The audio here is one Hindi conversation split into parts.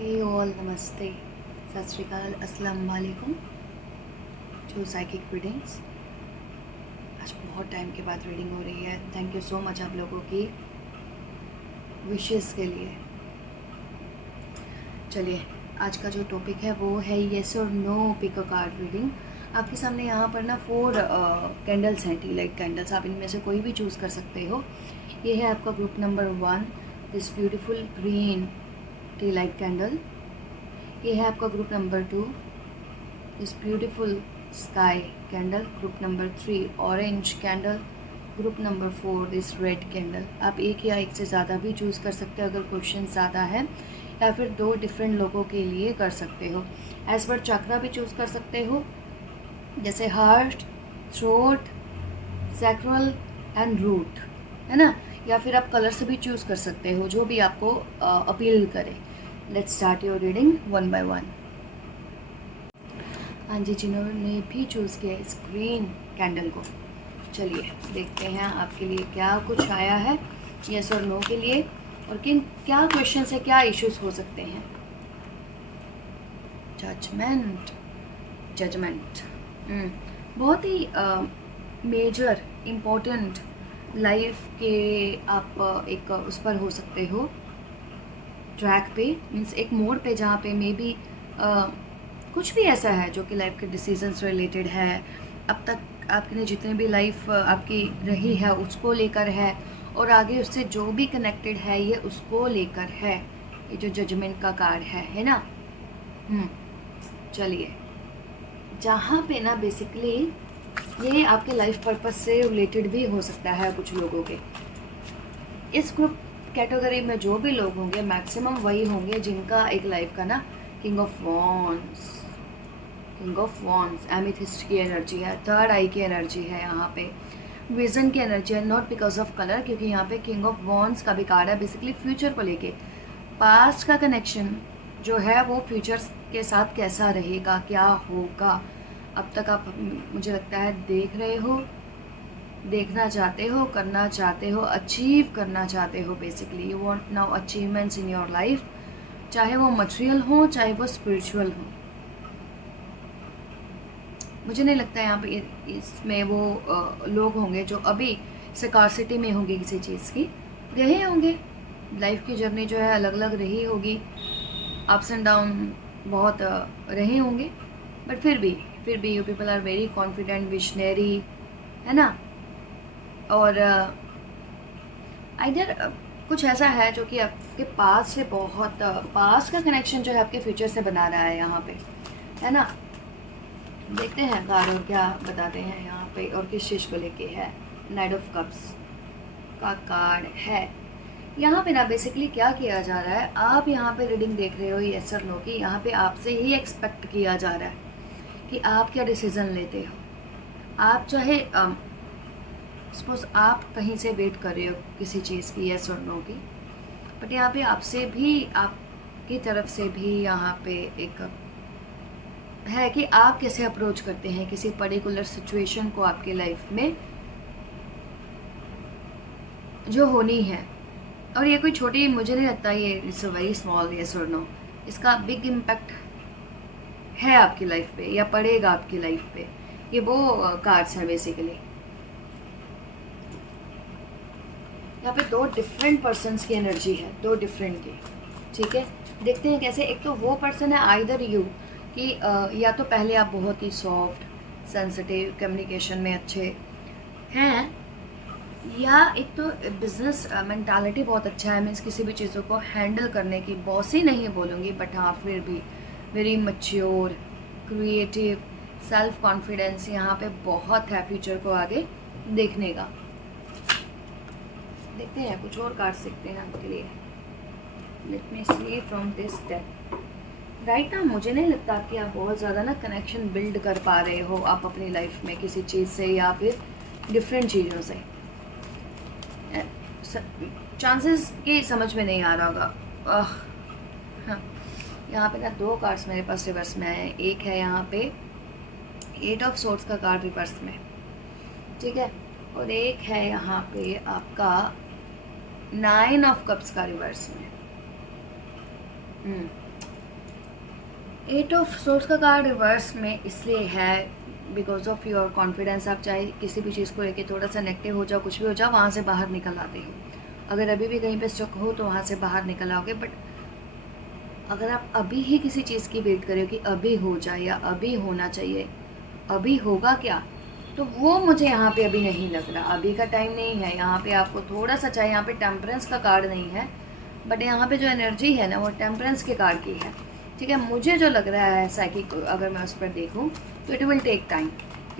हे ऑल, नमस्ते, सत श्री अकाल, अस्सलाम वालेकुम टू साइकिक रीडिंग्स। आज बहुत टाइम के बाद रीडिंग हो रही है। थैंक यू सो मच आप लोगों की विशेस के लिए। चलिए, आज का जो टॉपिक है वो है येस और no pick a card reading. आपके सामने यहाँ पर ना 4 कैंडल्स हैं, टी लाइट कैंडल्स। आप इनमें से कोई भी चूज़ कर सकते हो। ये है आपका group number 1, this beautiful green tea light candle. ये है आपका group number 2, this beautiful sky candle. Group number 3, orange candle. Group number 4, this red candle. आप एक या एक से ज़्यादा भी चूज़ कर सकते हो अगर क्वेश्चन ज़्यादा है, या फिर 2 डिफरेंट लोगों के लिए कर सकते हो। एज पर चक्रा भी चूज़ कर सकते हो, जैसे heart, throat, sacral and root, है ना। या फिर आप कलर से भी चूज़ कर सकते हो, जो भी आपको अपील करे। Let's start your reading one by one. हाँ जी, जिन्होंने भी चूज़ किया इस ग्रीन कैंडल को, चलिए देखते हैं आपके लिए क्या कुछ आया है यस और नो के लिए, और किन क्या क्वेश्चन से क्या इश्यूज हो सकते हैं। जजमेंट, जजमेंट बहुत ही मेजर इम्पोर्टेंट लाइफ के आप एक उस पर हो सकते हो, ट्रैक पे, मीन्स एक मोड़ पे, जहाँ पे मे बी कुछ भी ऐसा है जो कि लाइफ के डिसीजन से रिलेटेड है। अब तक आपने जितने भी लाइफ आपकी रही है उसको लेकर है, और आगे उससे जो भी कनेक्टेड है ये उसको लेकर है। ये जो जजमेंट का कार्ड है ना। चलिए, जहाँ पे ना बेसिकली ये आपके लाइफ पर्पस से रिलेटेड भी हो सकता है कुछ लोगों के। इस ग्रुप कैटेगरी में जो भी लोग होंगे मैक्सिमम वही होंगे जिनका एक लाइफ का ना किंग ऑफ वॉन्ड्स एमिथिस्ट की एनर्जी है, थर्ड आई की एनर्जी है, यहाँ पे विजन की एनर्जी है। नॉट बिकॉज ऑफ कलर, क्योंकि यहाँ पे किंग ऑफ वॉन्ड्स का भी कार्ड है। बेसिकली फ्यूचर को लेके, पास्ट का कनेक्शन जो है वो फ्यूचर के साथ कैसा रहेगा, क्या होगा। अब तक आप, मुझे लगता है, देख रहे हो, देखना चाहते हो, करना चाहते हो, अचीव करना चाहते हो। Basically you want now achievements in your life, चाहे वो मटेरियल हो चाहे वो स्पिरिचुअल हो। मुझे नहीं लगता यहाँ पे इसमें वो लोग होंगे जो अभी स्कार्सिटी में होंगे किसी चीज़ की, रहे होंगे। लाइफ की जर्नी जो है अलग अलग रही होगी, अप्स एंड डाउन बहुत रहे होंगे, बट फिर भी you people are very confident, visionary, है ना। और इधर कुछ ऐसा है जो कि आपके पास से बहुत पास का कनेक्शन जो है आपके फ्यूचर से बना रहा है यहाँ पे, है ना। देखते हैं कार्ड और क्या बताते हैं यहाँ पे, और किस चीज़ को लेके है। नाइट ऑफ कप्स का कार्ड है यहाँ पे ना। बेसिकली क्या किया जा रहा है, आप यहाँ पे रीडिंग देख रहे हो यस और नो की, यहाँ पे आपसे ही एक्सपेक्ट किया जा रहा है कि आप क्या डिसीज़न लेते हो। आप चाहे सपोज आप कहीं से वेट कर रहे हो किसी चीज़ की, यस और नो की, बट यहाँ पे आपसे भी, आपकी तरफ से भी यहाँ पे एक है कि आप कैसे अप्रोच करते हैं किसी पर्टिकुलर सिचुएशन को आपके लाइफ में जो होनी है। और ये कोई छोटी, मुझे नहीं लगता ये it's a very small yes और नो, इसका बिग इम्पैक्ट है आपकी लाइफ पे या पड़ेगा आपकी लाइफ पे। ये वो कार्ड्स हैं बेसिकली। यहाँ पे 2 डिफरेंट पर्सन्स की एनर्जी है, 2 डिफरेंट की, ठीक है। देखते हैं कैसे। एक तो वो पर्सन है आइदर यू, कि या तो पहले आप बहुत ही सॉफ्ट, सेंसिटिव, कम्युनिकेशन में अच्छे हैं, या एक तो बिजनेस मेंटालिटी बहुत अच्छा है, मीन्स किसी भी चीज़ों को हैंडल करने की, बॉसी नहीं बोलूँगी, बट हाँ फिर भी very mature, creative, self confidence यहाँ पे बहुत है फ्यूचर को आगे देखने का। देखते हैं कुछ और कार्ड सीखते हैं आपके लिए। Let me see from this deck. Right ना, मुझे नहीं लगता कि आप बहुत ज़्यादा ना कनेक्शन बिल्ड कर पा रहे हो आप अपनी लाइफ में किसी चीज़ से, या फिर डिफरेंट चीज़ों से। चांसेस की समझ में नहीं आ रहा होगा। हाँ, यहाँ पे ना 2 कार्ड्स मेरे पास रिवर्स में आए। एक है यहाँ पे 8 ऑफ सोर्ड्स का कार्ड रिवर्स में, ठीक है, और एक है यहाँ पे आपका 9 ऑफ कप्स का रिवर्स में। एट ऑफ सोर्स का कार्ड रिवर्स में इसलिए है बिकॉज ऑफ योर कॉन्फिडेंस। आप चाहे किसी भी चीज़ को लेके थोड़ा सा नेगेटिव हो जाओ, कुछ भी हो जाओ, वहाँ से बाहर निकल आते हो। अगर अभी भी कहीं पे स्टक हो तो वहाँ से बाहर निकल आओगे। बट अगर आप अभी ही किसी चीज़ की वेट करें कि अभी हो जाए या अभी होना चाहिए, अभी होगा क्या, तो वो मुझे यहाँ पे अभी नहीं लग रहा। अभी का टाइम नहीं है। यहाँ पे आपको थोड़ा सा, चाहे यहाँ पे टेम्परेंस का कार्ड नहीं है, बट यहाँ पे जो एनर्जी है ना वो टेम्परेंस के कार्ड की है। ठीक है, मुझे जो लग रहा है साइकिक, अगर मैं उस पर देखूँ तो it will take time,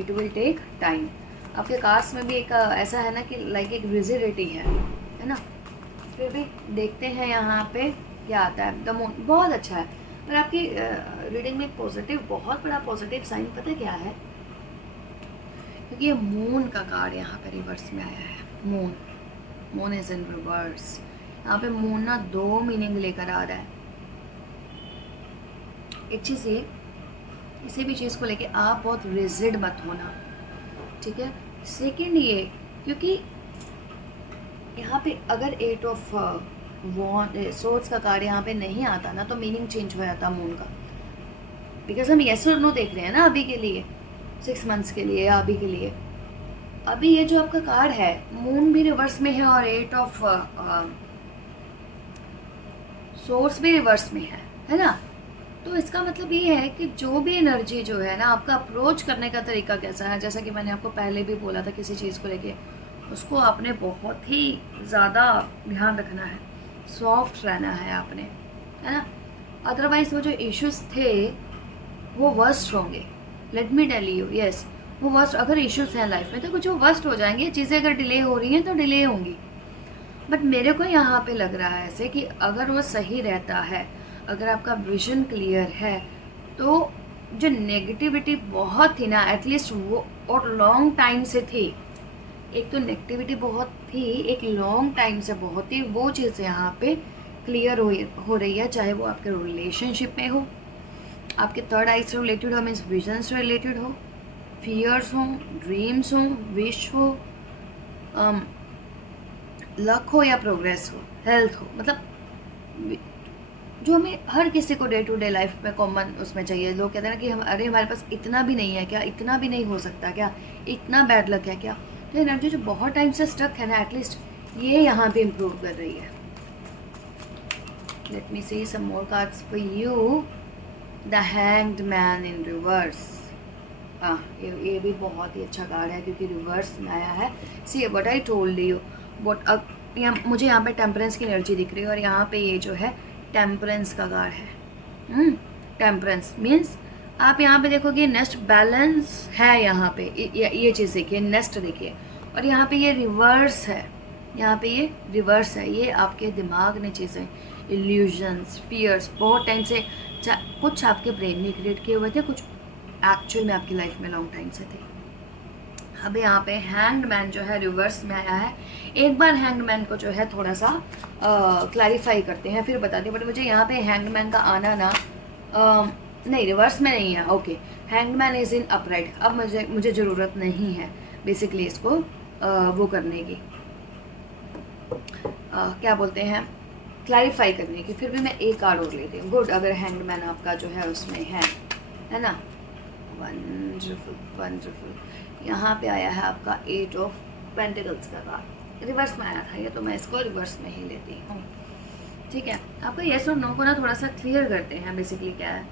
it will take time. आपके कार्ड्स में भी एक ऐसा है ना कि लाइक एक रिजिडिटी है ना। फिर भी देखते हैं यहाँ पे क्या आता है। द मून बहुत अच्छा है, पर आपकी रीडिंग में पॉजिटिव, बहुत बड़ा पॉजिटिव साइन पता क्या है, क्योंकि ये मून का कार्ड यहाँ पे रिवर्स में आया है। Moon, moon is in reverse. यहाँ पे मून ना 2 मीनिंग लेकर आ रहा है। एक चीज़ ये, किसी भी चीज़ को लेके आप बहुत रिजिड मत होना, ठीक है। सेकंड ये, क्योंकि यहाँ पे अगर 8 ऑफ सोर्ड्स का कार्ड यहाँ पे नहीं आता ना तो मीनिंग चेंज हो जाता मून का। बिकॉज हम येस और नो देख रहे हैं ना अभी के लिए, 6 मंथ्स के लिए या अभी के लिए। अभी ये जो आपका कार्ड है, मून भी रिवर्स में है और 8 ऑफ सोर्स भी रिवर्स में है ना। तो इसका मतलब ये है कि जो भी एनर्जी जो है ना, आपका अप्रोच करने का तरीका कैसा है, जैसा कि मैंने आपको पहले भी बोला था, किसी चीज़ को लेके उसको आपने बहुत ही ज़्यादा ध्यान रखना है, सॉफ्ट रहना है आपने, है ना। अदरवाइज़ वो जो इश्यूज़ थे वो वर्स्ट होंगे। Let me tell you, yes वो वर्स्ट, अगर इश्यूज़ हैं लाइफ में तो कुछ वो वर्स्ट हो जाएंगे। चीज़ें अगर डिले हो रही हैं तो डिले होंगी। बट मेरे को यहाँ पे लग रहा है ऐसे कि अगर वो सही रहता है, अगर आपका विजन क्लियर है, तो जो नेगेटिविटी बहुत थी ना, एटलीस्ट वो और लॉन्ग टाइम से थी, एक तो नेगेटिविटी बहुत थी, एक लॉन्ग टाइम से बहुत थी, वो चीज़ यहाँ पे क्लियर हो रही है। चाहे वो आपके रिलेशनशिप में हो, आपके थर्ड आई से रिलेटेड हो, मीन्स विजन से रिलेटेड हो, फियर्स हो, ड्रीम्स हो, विश हो, लक हो या प्रोग्रेस हो, हेल्थ हो, मतलब जो हमें हर किसी को डे टू डे लाइफ में कॉमन उसमें चाहिए। लोग कहते हैं ना कि हम, अरे हमारे पास इतना भी नहीं है क्या, इतना भी नहीं हो सकता क्या, इतना बैड लक है क्या। तो एनर्जी जो बहुत टाइम से स्टक है ना, एटलीस्ट ये यहाँ पे इम्प्रूव कर रही है। Let me see some more cards for you. The hanged man in reverse. हाँ, ये भी बहुत ही अच्छा कार्ड है क्योंकि रिवर्स में आया है। See what I told you, what मुझे यहाँ पे टेम्परेंस की एनर्जी दिख रही है और यहाँ पे ये जो है टेम्परेंस का कार्ड है। टेम्परेंस मीन्स आप यहाँ पे देखोगे नेस्ट बैलेंस है। यहाँ पे ये चीज़ देखिए, नेस्ट देखिए, और यहाँ पे ये रिवर्स है, यहाँ पे ये रिवर्स है। ये आपके दिमाग ने चीज़ें, इल्यूजन्स, फियर्स बहुत टाइम से, कुछ आपके ब्रेन ने क्रिएट किए हुए थे, कुछ एक्चुअल में आपकी लाइफ में लॉन्ग टाइम से थे। अब यहाँ पे हैंग्ड मैन जो है रिवर्स में आया है। एक बार हैंग्ड मैन को जो है थोड़ा सा क्लैरिफाई करते हैं, फिर बताते हैं। बट मुझे यहाँ पे हैंग्ड मैन का आना ना, नहीं रिवर्स में नहीं है। Okay, hanged man is in upright. अब मुझे ज़रूरत नहीं है बेसिकली इसको वो करने की, क्या बोलते हैं, क्लैरिफाई करने की। फिर भी मैं एक कार्ड और लेती हूँ। गुड, अगर हैंग्ड मैन आपका जो है उसमें है ना। Wonderful wonderful. यहाँ पे आया है आपका 8 ऑफ पेंटिकल्स का कार्ड, रिवर्स में आया था ये, तो मैं इसको रिवर्स में ही लेती हूँ। ठीक है, आपका येस और नो को ना थोड़ा सा क्लियर करते हैं। बेसिकली क्या है,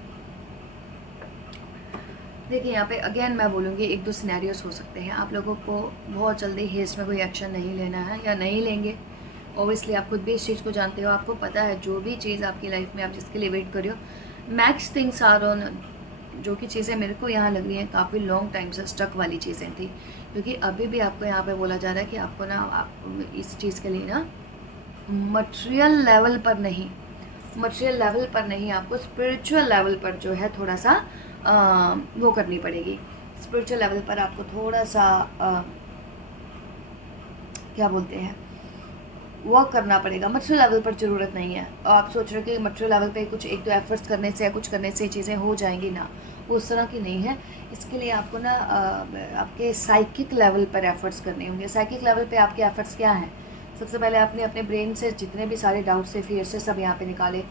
देखिए यहाँ पे अगेन मैं बोलूँगी 1-2 सिनेरियोस हो सकते हैं। आप लोगों को बहुत जल्दी हेस्ट में कोई एक्शन नहीं लेना है या नहीं लेंगे। ओबियसली आप खुद भी इस चीज़ को जानते हो, आपको पता है जो भी चीज़ आपकी लाइफ में आप जिसके लिए वेट कर रहे हो, मैक्स थिंग्स आर ऑन। जो कि चीज़ें मेरे को यहाँ लग रही हैं काफ़ी लॉन्ग टाइम से स्टक वाली चीज़ें थी, क्योंकि अभी भी आपको यहाँ पे बोला जा रहा है कि आपको ना, आप इस चीज़ के लिए ना मटेरियल लेवल पर नहीं, आपको स्पिरिचुअल लेवल पर जो है थोड़ा सा वो करनी पड़ेगी। स्पिरिचुअल लेवल पर आपको थोड़ा सा क्या बोलते हैं, वर्क करना पड़ेगा। मटेरियल लेवल पर ज़रूरत नहीं है। आप सोच रहे हो कि मटेरियल लेवल पे कुछ 1-2 एफर्ट्स करने से या कुछ करने से चीज़ें हो जाएंगी, ना, वो उस तरह की नहीं है। इसके लिए आपको ना आपके साइकिक लेवल पर एफर्ट्स करने होंगे। साइकिक लेवल पे आपके एफर्ट्स क्या हैं? सबसे पहले आपने अपने ब्रेन से जितने भी सारे डाउट्स से, फियर से, सब यहाँ पे निकाले।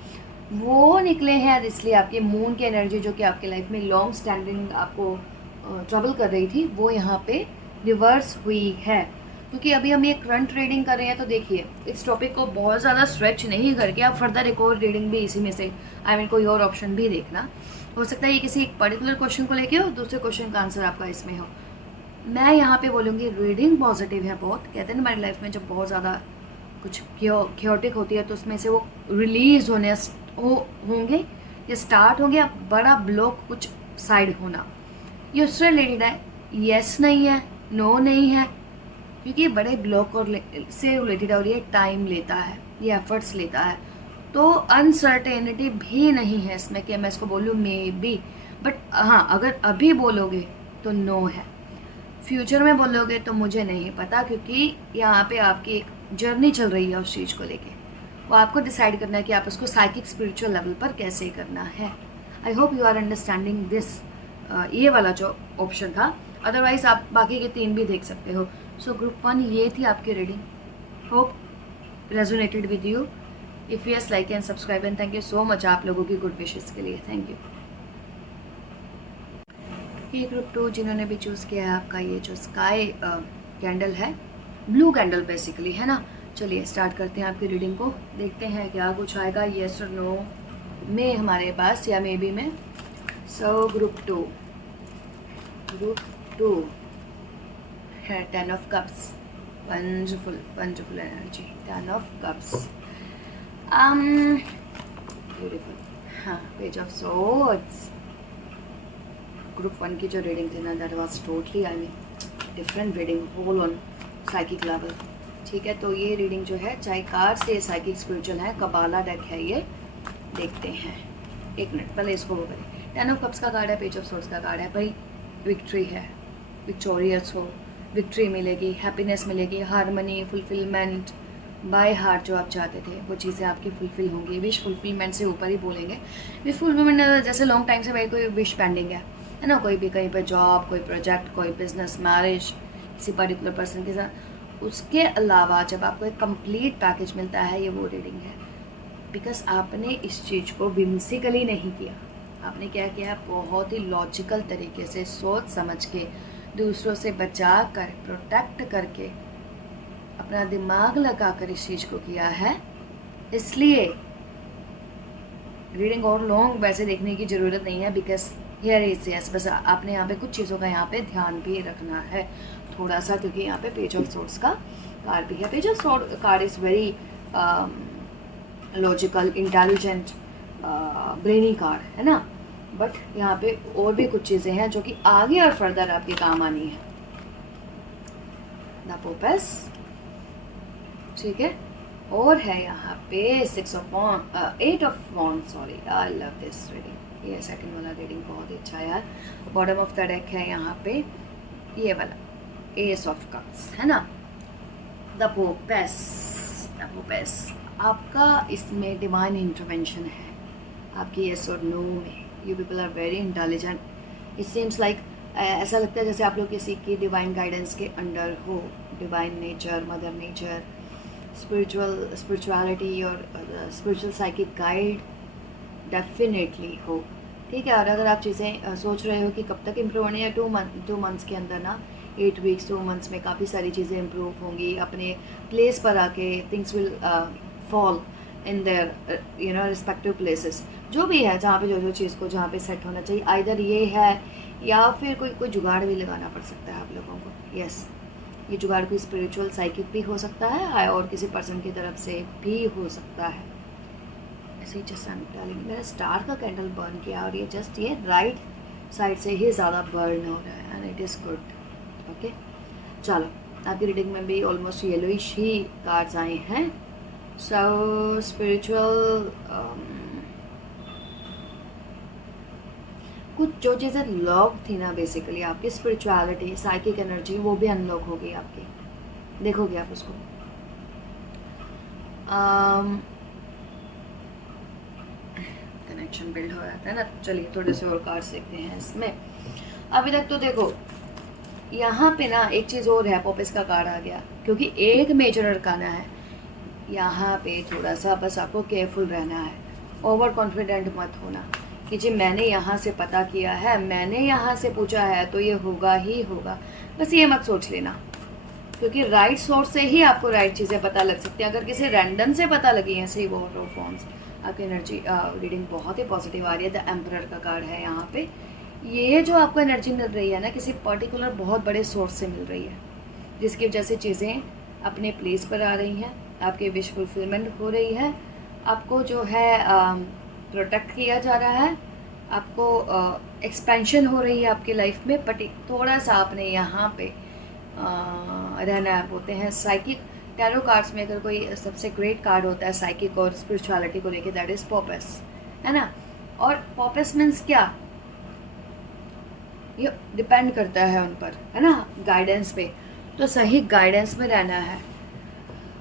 वो निकले हैं, इसलिए आपकी मून की एनर्जी जो कि आपके लाइफ में लॉन्ग स्टैंडिंग आपको ट्रबल कर रही थी वो यहाँ पे रिवर्स हुई है। क्योंकि अभी हम ये करंट रीडिंग कर रहे हैं, तो देखिए इस टॉपिक को बहुत ज़्यादा स्ट्रेच नहीं करके आप फर्दर एक और रीडिंग भी इसी में से कोई और ऑप्शन भी देखना। हो सकता है ये किसी एक पर्टिकुलर क्वेश्चन को लेके हो, दूसरे क्वेश्चन का आंसर आपका इसमें हो। मैं यहाँ पे बोलूँगी रीडिंग पॉजिटिव है बहुत। कहते हैं ना हमारी लाइफ में जब बहुत ज़्यादा कुछ क्योटिक होती है तो उसमें से वो रिलीज होंगे या स्टार्ट होंगे, या बड़ा ब्लॉक कुछ साइड होना, ये उससे रिलेटेड है। यस नहीं है, नो नहीं है, क्योंकि ये बड़े ब्लॉक और से रिलेटेड है और ये टाइम लेता है, ये एफर्ट्स लेता है। तो अनसर्टेनिटी भी नहीं है इसमें कि मैं इसको बोलूँ मे बी, बट हाँ अगर अभी बोलोगे तो नो है, फ्यूचर में बोलोगे तो मुझे नहीं पता, क्योंकि यहाँ पे आपकी एक जर्नी चल रही है उस चीज़ को लेके। वो आपको डिसाइड करना है कि आप उसको साइकिक स्पिरिचुअल लेवल पर कैसे करना है। I hope you are understanding this, ये वाला जो ऑप्शन था। अदरवाइज आप बाकी के 3 भी देख सकते हो। सो ग्रुप 1 ये थी आपकी reading. Hope resonated with you. If yes, like and subscribe and thank you so much आप लोगों की गुड विशेस के लिए। Thank you. ये ग्रुप 2 जिन्होंने भी चूज़ किया है, आपका ये जो स्काई कैंडल है, ब्लू कैंडल बेसिकली है ना। चलिए स्टार्ट करते हैं आपकी रीडिंग को, देखते हैं क्या कुछ आएगा येस और नो में हमारे पास, या मे बी में। सो ग्रुप 2 है 10 of cups, wonderful energy, 10 of cups, beautiful. हाँ, पेज ऑफ सोर्ड्स। ग्रुप 1 की जो रीडिंग थी ना, that was totally different reading, whole on psychic level. ठीक है, तो ये रीडिंग जो है चाहे कार्ड से साइकिक स्पिरिचुअल है, कबाला डेक है ये, देखते हैं। एक मिनट पहले इसको वो करें। 10 ऑफ कप्स का कार्ड है, पेज ऑफ सोर्ड्स का कार्ड है। भाई विक्ट्री है, विक्टोरियस हो, विक्ट्री मिलेगी, हैप्पीनेस मिलेगी, हारमनी, फुलफिलमेंट, बाय हार्ट जो आप चाहते थे वो चीज़ें आपकी फुलफिल होंगी। विश फुलफिलमेंट से ऊपर ही बोलेंगे। विश फुलफिलमेंट जैसे लॉन्ग टाइम से भाई कोई विश पेंडिंग है ना, कोई भी कहीं पे जॉब, कोई प्रोजेक्ट, कोई बिजनेस, मैरिज किसी पर्टिकुलर पर्सन के साथ, उसके अलावा जब आपको एक कंप्लीट पैकेज मिलता है, ये वो रीडिंग है। बिकॉज आपने इस चीज़ को विम्सिकली नहीं किया, आपने क्या किया, बहुत ही लॉजिकल तरीके से सोच समझ के, दूसरों से बचा कर, प्रोटेक्ट करके, अपना दिमाग लगा कर इस चीज़ को किया है। इसलिए रीडिंग और लॉन्ग वैसे देखने की ज़रूरत नहीं है, बिकॉज हियर इज यस। बस आपने यहाँ पे कुछ चीज़ों का यहाँ पे ध्यान भी रखना है थोड़ा सा, क्योंकि यहाँ पे पेज ऑफ सोर्ड्स का कार्ड भी है। Page of sword card is very logical, intelligent, brainy card है ना। बट यहाँ पे और भी कुछ चीज़ें हैं जो कि आगे और फर्दर आपके काम आनी है। द पोपस, ठीक है, और है यहाँ पे 8 of wand, sorry, I love this reading. ये सेकंड वाला रीडिंग बहुत ही अच्छा है यार। बॉटम ऑफ द डेक है यहाँ पे ये वाला एस ऑफ कप्स है ना। द पोपस आपका इसमें डिवाइन इंटरवेंशन है आपकी येस और नो में। You people are very intelligent. It seems like ऐसा लगता है जैसे आप लोग किसी की डिवाइन गाइडेंस के अंडर हो। Divine nature, mother nature, spirituality और स्पिरिचुअल साइकिक गाइड डेफिनेटली हो। ठीक है, और अगर आप चीज़ें सोच रहे हो कि कब तक इम्प्रूव होनी है, 2 मंथ्स के अंदर ना, 8 वीक्स 2 मंथ्स में काफ़ी सारी चीज़ें इम्प्रूव होंगी। अपने प्लेस पर आके things will fall in their respective places, जो भी है, जहाँ पे जो चीज़ को जहाँ पे सेट होना चाहिए। आइदर ये है या फिर कोई जुगाड़ भी लगाना पड़ सकता है आप लोगों को। यस, ये जुगाड़ कोई स्पिरिचुअल साइकिक भी हो सकता है और किसी पर्सन की तरफ से भी हो सकता है। ऐसे जस्ट मैंने स्टार का कैंडल बर्न किया और ये जस्ट ये राइट साइड से ही ज़्यादा बर्न हो रहा है, and it is good. Okay, चलो आपकी रीडिंग में भी ऑलमोस्ट येलोइश ही कार्ड्स आए हैं। सो स्पिरिचुअल कुछ जो चीज़ें लॉक थी ना, बेसिकली आपकी स्पिरिचुअलिटी, साइकिक एनर्जी, वो भी अनलॉक होगी आपकी। देखोगे आप उसको। कनेक्शन बिल्ड हो जाता है ना। चलिए थोड़े से और कार्ड्स देखते हैं इसमें। अभी तक तो देखो यहाँ पे ना एक चीज़ और है, पोपस का कार्ड आ गया, क्योंकि एक मेजर अरकाना है यहाँ पे। थोड़ा सा बस आपको केयरफुल रहना है। ओवर कॉन्फिडेंट मत होना कि जी मैंने यहाँ से पता किया है, मैंने यहाँ से पूछा है तो ये होगा ही होगा, बस ये मत सोच लेना, क्योंकि राइट सोर्स से ही आपको राइट चीज़ें पता लग सकती हैं। अगर किसी रैंडम से पता लगी हैं सही वो फोन्स, आपकी एनर्जी रीडिंग बहुत ही पॉजिटिव आ रही है। द एम्परर का कार्ड है यहाँ पे। ये जो आपको एनर्जी मिल रही है ना, किसी पर्टिकुलर बहुत बड़े सोर्स से मिल रही है, जिसकी वजह से चीज़ें अपने प्लेस पर आ रही हैं, आपके विश फुलफिलमेंट हो रही है, आपको जो है प्रोटेक्ट किया जा रहा है, आपको एक्सपेंशन हो रही है आपकी लाइफ में। बट थोड़ा सा आपने यहाँ पे रहना है। बोलते हैं साइकिक टैरो कार्ड्स में अगर कोई सबसे ग्रेट कार्ड होता है साइकिक और स्पिरिचुअलिटी को लेके, दैट इज़ पॉपस, है ना। और पॉपस मीन्स क्या, ये डिपेंड करता है उन पर, है ना, गाइडेंस पे। तो सही गाइडेंस में रहना है।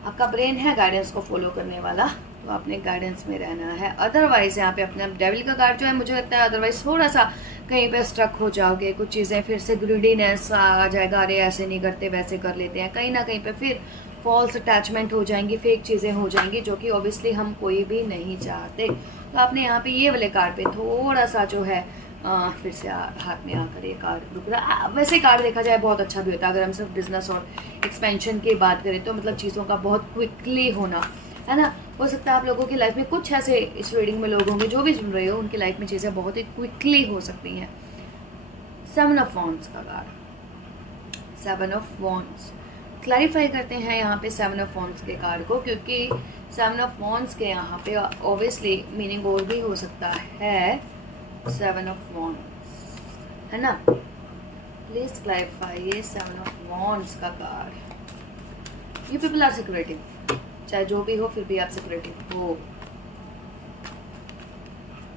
आपका ब्रेन है गाइडेंस को फॉलो करने वाला, तो आपने गाइडेंस में रहना है। अदरवाइज यहाँ पे अपना डेविल का कार्ड जो है, मुझे लगता है अदरवाइज थोड़ा सा कहीं पे स्ट्रक हो जाओगे, कुछ चीज़ें फिर से ग्रीडीनेस आ जाएगा, अरे ऐसे नहीं करते वैसे कर लेते हैं, कहीं ना कहीं पे फिर फॉल्स अटैचमेंट हो जाएंगी, फेक चीज़ें हो जाएंगी, जो कि ऑब्वियसली हम कोई भी नहीं चाहते। तो आपने यहाँ पे ये वाले कार्ड पे थोड़ा सा जो है फिर से हाथ में आकर ये कार्ड रुक रहा। वैसे कार्ड देखा जाए बहुत अच्छा भी होता है, अगर हम सिर्फ बिजनेस और एक्सपेंशन की बात करें तो, मतलब चीज़ों का बहुत क्विकली होना, है ना। हो सकता है आप लोगों की लाइफ में कुछ ऐसे इस रीडिंग में लोग होंगे जो भी सुन रहे हो, उनकी लाइफ में चीज़ें बहुत ही क्विकली हो सकती हैं। 7 ऑफ वॉन्ड्स का कार्ड, 7 ऑफ वॉन्ड्स क्लैरिफाई करते हैं यहाँ पे 7 ऑफ वॉन्ड्स के कार्ड को, क्योंकि 7 ऑफ वॉन्ड्स के यहाँ पे ऑब्वियसली मीनिंग और भी हो सकता है। 7 ऑफ वॉन्ड्स, है ना, प्लीज क्लैरिफाई ये 7 ऑफ वॉन्ड्स का card. You people are secretive, चाहे जो भी हो फिर भी आप सिक्रेटिव हो,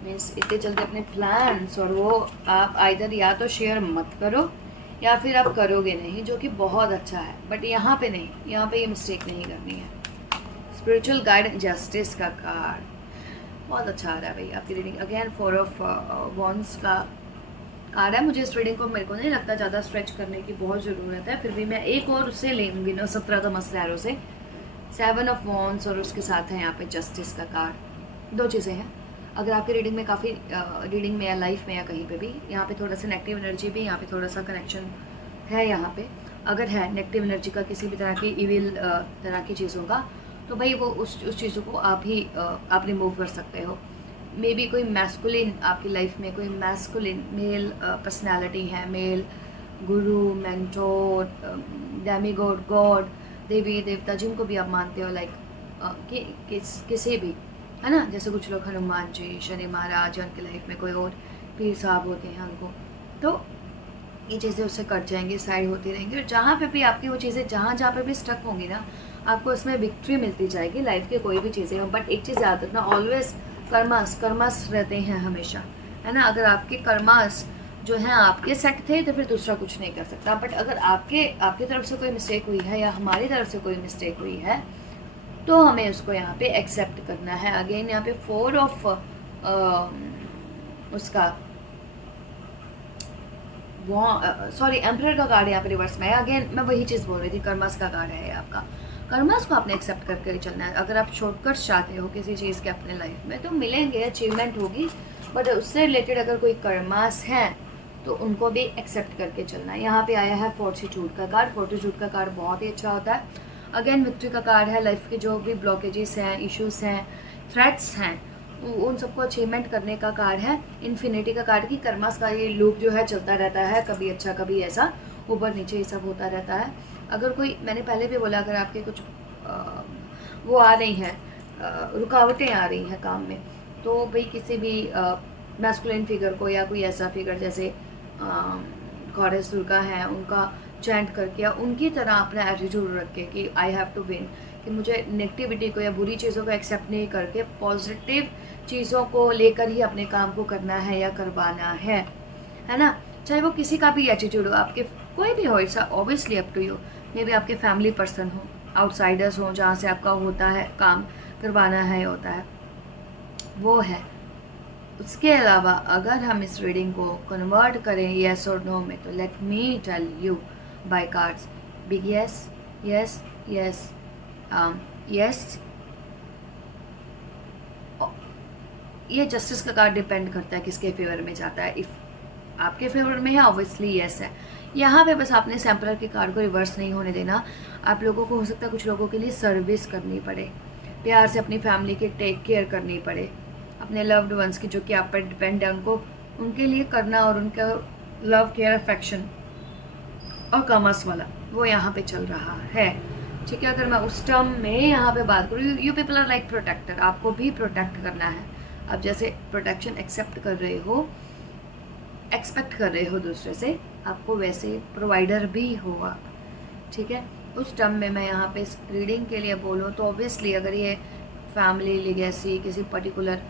मीन्स इतने जल्दी अपने प्लान्स और वो आप आइदर या तो शेयर मत करो या फिर आप करोगे नहीं, जो कि बहुत अच्छा है। बट यहाँ पे नहीं, यहाँ पे ये मिस्टेक नहीं करनी है। स्पिरिचुअल गाइड जस्टिस का कार्ड बहुत अच्छा आ रहा है भाई आपकी रीडिंग। अगेन 4 ऑफ वॉन्ड्स का कार्ड है। मुझे इस रीडिंग को, मेरे को नहीं लगता ज़्यादा स्ट्रेच करने की बहुत ज़रूरत है, फिर भी मैं एक और उससे लेंगी ना 17 तमस्यारों से। 7 ऑफ वॉन्ड्स और उसके साथ है यहाँ पे जस्टिस का कार्ड। दो चीज़ें हैं, अगर आपकी रीडिंग में काफ़ी रीडिंग में या लाइफ में या कहीं पे भी यहाँ पे थोड़ा सा नेगेटिव एनर्जी भी, यहाँ पे थोड़ा सा कनेक्शन है यहाँ पे, अगर है नेगेटिव एनर्जी का, किसी भी तरह की इविल तरह की चीज़ों का, तो भाई वो उस चीज़ों को आप रिमूव कर सकते हो। मे बी कोई मैस्कुलिन आपकी लाइफ में, कोई मैस्कुलिन मेल पर्सनैलिटी है, मेल गुरु, मेंटोर, डेमीगॉड, गॉड, देवी देवता, जिनको भी आप मानते हो, लाइक किसी भी, है ना। जैसे कुछ लोग हनुमान जी, शनि महाराज, उनकी लाइफ में कोई और पीर साहब होते हैं उनको, तो ये चीज़ें उससे कट जाएंगी, साइड होती रहेंगी। और जहाँ पे भी आपकी वो चीज़ें जहाँ पे भी स्टक होंगी ना, आपको उसमें विक्ट्री मिलती जाएगी। लाइफ की कोई भी चीज़ें हो, बट एक चीज़ याद रखना, ऑलवेज कर्मास रहते हैं हमेशा, है ना। अगर आपके कर्मास जो हैं आपके सेट थे तो फिर दूसरा कुछ नहीं कर सकता। बट अगर आपकी तरफ से कोई मिस्टेक हुई है या हमारी तरफ से कोई मिस्टेक हुई है, तो हमें उसको यहाँ पे एक्सेप्ट करना है। अगेन यहाँ पे 4 ऑफ उसका सॉरी एम्परर का कार्ड यहाँ पे रिवर्स में है। अगेन मैं वही चीज़ बोल रही थी, कर्मास का कार्ड है आपका। कर्मास को आपने एक्सेप्ट करके चलना है। अगर आप शॉर्टकट्स चाहते हो किसी चीज़ के अपने लाइफ में, तो मिलेंगे, अचीवमेंट होगी, बट उससे रिलेटेड अगर कोई कर्मास हैं तो उनको भी एक्सेप्ट करके चलना है। यहाँ पे आया है फोर्टिट्यूड का कार्ड। फोर्टिट्यूड का कार्ड बहुत ही अच्छा होता है। अगेन विक्ट्री का कार्ड है। लाइफ के जो भी ब्लॉकेजेस हैं, इश्यूज हैं, थ्रेट्स हैं, उन सबको अचीवमेंट करने का कार्ड है। इन्फिनिटी का कार्ड की कर्मास का ये लूप जो है चलता रहता है, कभी अच्छा कभी ऐसा, ऊपर नीचे ये सब होता रहता है। अगर कोई, मैंने पहले भी बोला, अगर आपके कुछ वो आ रही हैं, रुकावटें आ रही हैं काम में, तो भाई किसी भी मैस्कुलिन फिगर को या कोई ऐसा फिगर जैसे गॉडेस दुर्गा है, उनका चैंट करके या उनकी तरह अपना एटीट्यूड रख के कि आई हैव टू विन, कि मुझे नेगेटिविटी को या बुरी चीज़ों को एक्सेप्ट नहीं करके पॉजिटिव चीज़ों को लेकर ही अपने काम को करना है या करवाना है ना। चाहे वो किसी का भी एटीट्यूड हो, आपके कोई भी हो, it's obviously up to you. Maybe आपके फैमिली पर्सन हो, आउटसाइडर्स हो, जहाँ से आपका होता है काम करवाना है होता है, वो है। उसके अलावा अगर हम इस रीडिंग को कन्वर्ट करें येस और नो में, तो let me tell you by cards, big yes, yes, yes, yes, ये जस्टिस का कार्ड डिपेंड करता है किसके फेवर में जाता है। इफ़ आपके फेवर में है ऑब्वियसली यस है। यहाँ पे बस आपने सैम्पलर के कार्ड को रिवर्स नहीं होने देना। आप लोगों को हो सकता है कुछ लोगों के लिए सर्विस करनी पड़े, प्यार से अपनी फैमिली की टेक केयर करनी पड़े, अपने लव्ड वंस की जो कि आप पर डिपेंड है उनको, उनके लिए करना, और उनका लव केयर अफेक्शन और कॉमर्स वाला वो यहाँ पे चल रहा है। ठीक है, अगर मैं उस टर्म में यहाँ पे बात करूँ, you people are like protector, आपको भी प्रोटेक्ट करना है। आप जैसे प्रोटेक्शन एक्सेप्ट कर रहे हो, एक्सपेक्ट कर रहे हो दूसरे से, आपको वैसे प्रोवाइडर भी हो आप। ठीक है, उस टर्म में मैं यहाँ पे रीडिंग के लिए बोलूँ तो ऑब्वियसली अगर ये फैमिली लिगेसी किसी पर्टिकुलर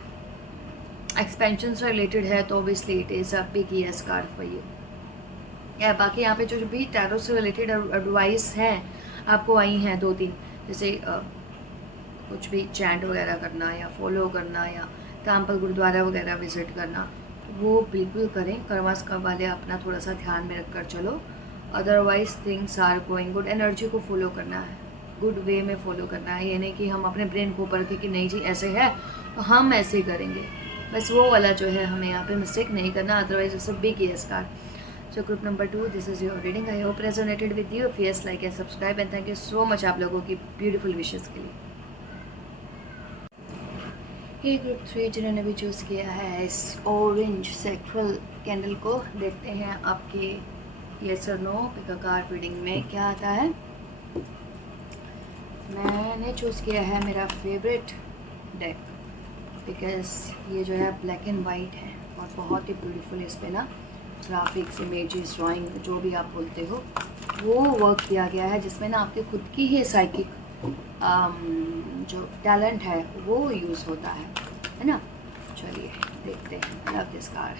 एक्सपेंशन से रिलेटेड है तो obviously it is a big yes card for you. या बाकी यहाँ पे जो भी टैरो से रिलेटेड एडवाइस हैं आपको आई हैं 2-3, जैसे कुछ भी चैंट वगैरह करना या फॉलो करना या टेम्पल गुरुद्वारा वगैरह विजिट करना, वो बिल्कुल करें। कर्मास का वाले अपना थोड़ा सा ध्यान में रख कर चलो, otherwise things are going good. Energy को फॉलो करना है, गुड वे में फॉलो करना है, ये नहीं कि हम अपने ब्रेन को ऊपर कि नहीं जी ऐसे है तो हम ऐसे ही करेंगे, बस वो वाला जो है हमें यहाँ पे मिस्टेक नहीं करना, otherwise it's a big yes card. So group number 2, this is your reading. I hope resonated with you. If yes, like and subscribe and thank you so much आप लोगों की ब्यूटीफुल विशेस के लिए। ये ग्रुप 3 जिन्होंने भी चूज़ किया है इस ऑरेंज सेक्ट्रल कैंडल को, देखते हैं आपके येस और no pick a card reading में क्या आता है। मैंने चूज़ किया है मेरा फेवरेट डेक, बिकॉज ये जो है ब्लैक एंड वाइट है और बहुत ही ब्यूटीफुल, इस पे ना ग्राफिक्स, इमेजेस, ड्राइंग जो भी आप बोलते हो वो वर्क किया गया है, जिसमें ना आपके खुद की ही साइकिक जो टैलेंट है वो यूज़ होता है ना। चलिए देखते हैं। Love this card,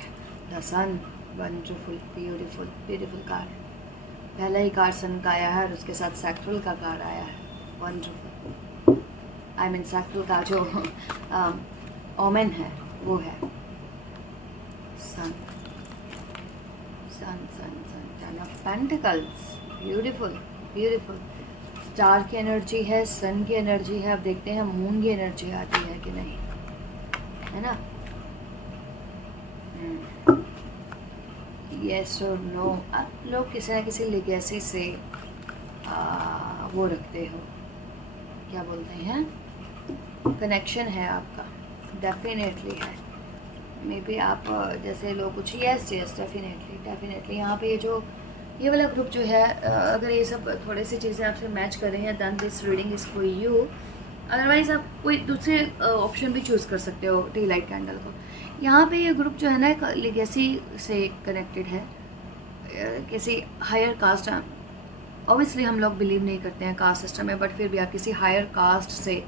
the sun, wonderful, beautiful beautiful card. पहला ही कार्ड सन का आया है और उसके साथ सेक्ट्रल का कार्ड आया है, वंडरफुल। आई मीन सेक्ट्रल का जो ओमेन है वो है sun, sun sun sun, ten of pentacles, beautiful beautiful. Star की एनर्जी है, सन की एनर्जी है, अब देखते हैं मून की एनर्जी आती है कि नहीं, है ना। यस और नो, आप लोग किसी न किसी लेगेसी से वो रखते हो, क्या बोलते हैं, कनेक्शन है आपका, डेफिनेटली है। मे बी आप जैसे लोग कुछ, यस यस डेफिनेटली डेफिनेटली। यहाँ पे ये वाला ग्रुप जो है, अगर ये सब थोड़े सी चीज़ें आपसे मैच कर रही हैं, then this reading is for you. Otherwise आप कोई दूसरे ऑप्शन भी चूज़ कर सकते हो टी लाइट कैंडल को। यहाँ पे ये ग्रुप जो है ना एक लेगेसी से कनेक्टेड है, किसी हायर कास्ट। ऑब्वियसली हम लोग बिलीव नहीं करते हैं कास्ट सिस्टम में, बट फिर भी आप किसी हायर कास्ट से